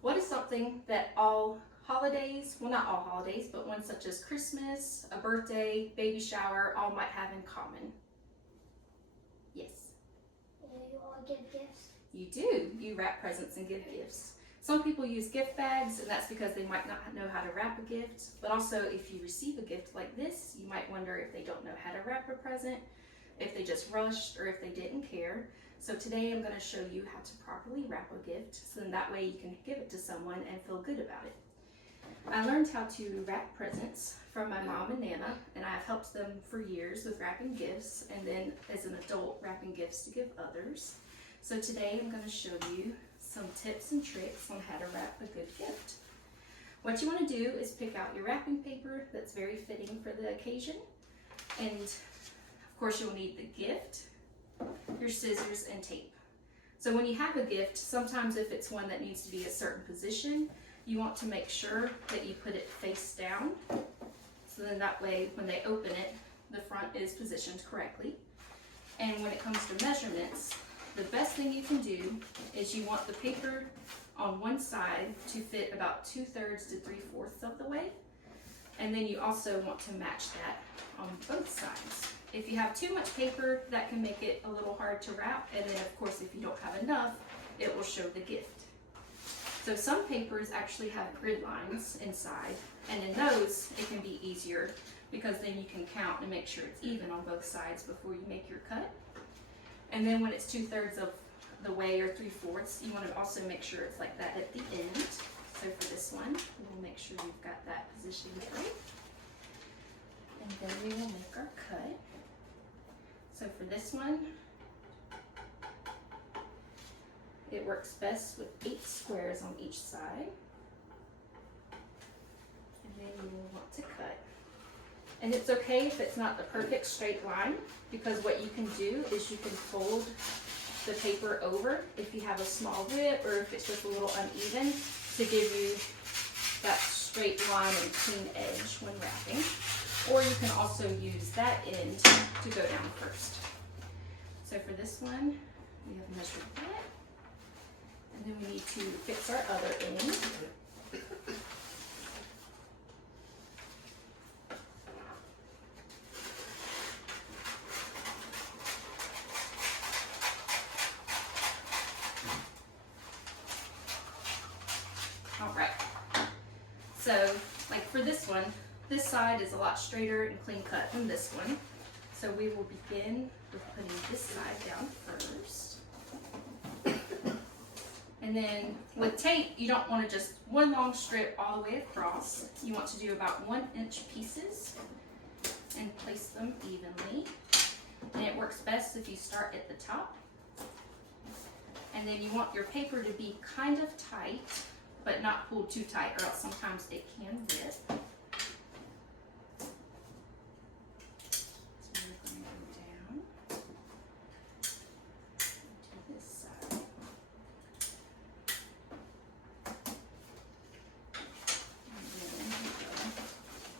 What is something that all holidays, well not all holidays, but ones such as Christmas, a birthday, baby shower, all might have in common? Yes. You all give gifts. You do. You wrap presents and give gifts. Some people use gift bags, and that's because they might not know how to wrap a gift. But also, if you receive a gift like this, you might wonder if they don't know how to wrap a present, if they just rushed, or if they didn't care. So today I'm going to show you how to properly wrap a gift, so then that way you can give it to someone and feel good about it. I learned how to wrap presents from my mom and Nana, and I've helped them for years with wrapping gifts, and then as an adult, wrapping gifts to give others. So today I'm going to show you some tips and tricks on how to wrap a good gift. What you want to do is pick out your wrapping paper that's very fitting for the occasion, and of course you'll need the gift, your scissors, and tape. So when you have a gift, sometimes if it's one that needs to be a certain position, you want to make sure that you put it face down, so then that way when they open it, the front is positioned correctly. And when it comes to measurements, the best thing you can do is you want the paper on one side to fit about 2/3 to 3/4 of the way. And then you also want to match that on both sides. If you have too much paper, that can make it a little hard to wrap. And then of course, if you don't have enough, it will show the gift. So some papers actually have grid lines inside. And in those, it can be easier because then you can count and make sure it's even on both sides before you make your cut. And then when it's 2/3 of the way or 3/4, you want to also make sure it's like that at the end. So for this one, we'll make sure you've got that positioned right. And then we will make our cut. So for this one, it works best with 8 squares on each side. And then you will want to cut. And it's okay if it's not the perfect straight line, because what you can do is you can fold the paper over if you have a small rip or if it's just a little uneven, to give you that straight line and clean edge when wrapping. Or you can also use that end to go down first. So for this one, we have measured that. And then we need to fix our other end. All right, so like for this one, this side is a lot straighter and clean cut than this one. So we will begin with putting this side down first. And then with tape, you don't want to just one long strip all the way across. You want to do about 1-inch pieces and place them evenly. And it works best if you start at the top. And then you want your paper to be kind of tight, but not pulled too tight, or else sometimes it can rip. So we're going to go down to this side. And then we go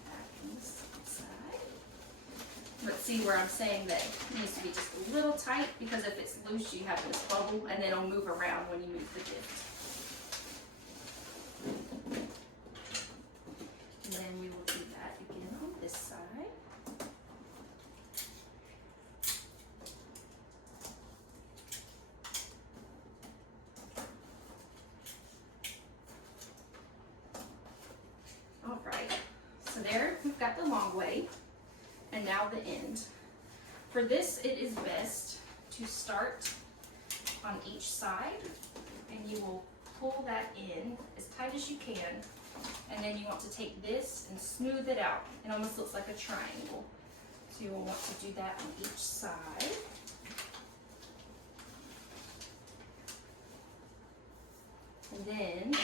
back on the side. But see where I'm saying that it needs to be just a little tight, because if it's loose, you have this bubble, and then it'll move around when you move the gift. And then we will do that again on this side. All right, so there we've got the long way, and now the end. For this, it is best to start on each side, and you will pull that in as tight as you can. And then you want to take this and smooth it out. It almost looks like a triangle. So you will want to do that on each side. And then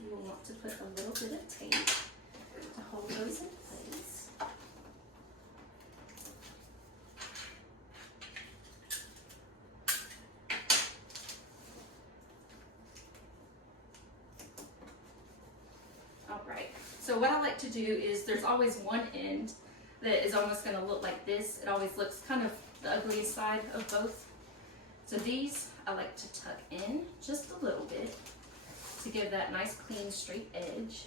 you will want to put a little bit of tape to hold those in place. Alright, so what I like to do is there's always one end that is almost going to look like this. It always looks kind of the ugliest side of both. So these I like to tuck in just a little bit to give that nice clean straight edge.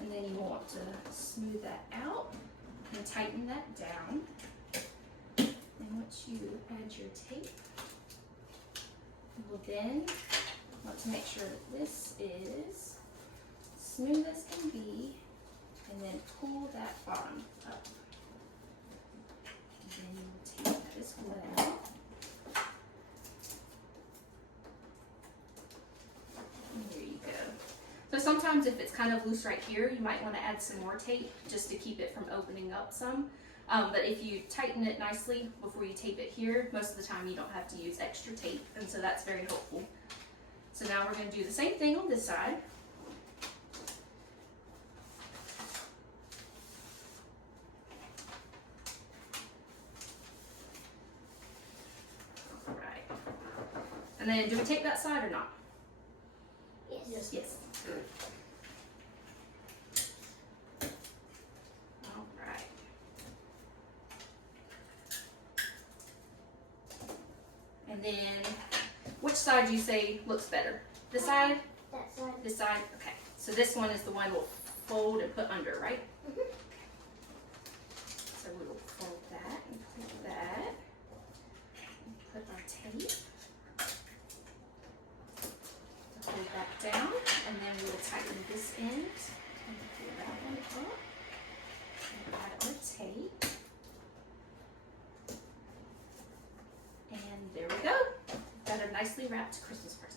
And then you want to smooth that out and tighten that down. And once you add your tape, you will then want to make sure that this is smooth as can be, and then pull that bottom up. And then you will take that as well. And there you go. So sometimes if it's kind of loose right here, you might want to add some more tape just to keep it from opening up some. But if you tighten it nicely before you tape it here, most of the time you don't have to use extra tape, and so that's very helpful. So now we're going to do the same thing on this side. Alright. And then do we tape that side or not? Yes. Yes. Good. Alright. And then, which side do you say looks better? This side? That side. This side? Okay. So this one is the one we'll fold and put under, right? Mhm. So we will fold that and pull that. And put our tape. Hold that down, and then we will tighten this end. And pull that one up. And add our tape. And there we go. Got a nicely wrapped Christmas present.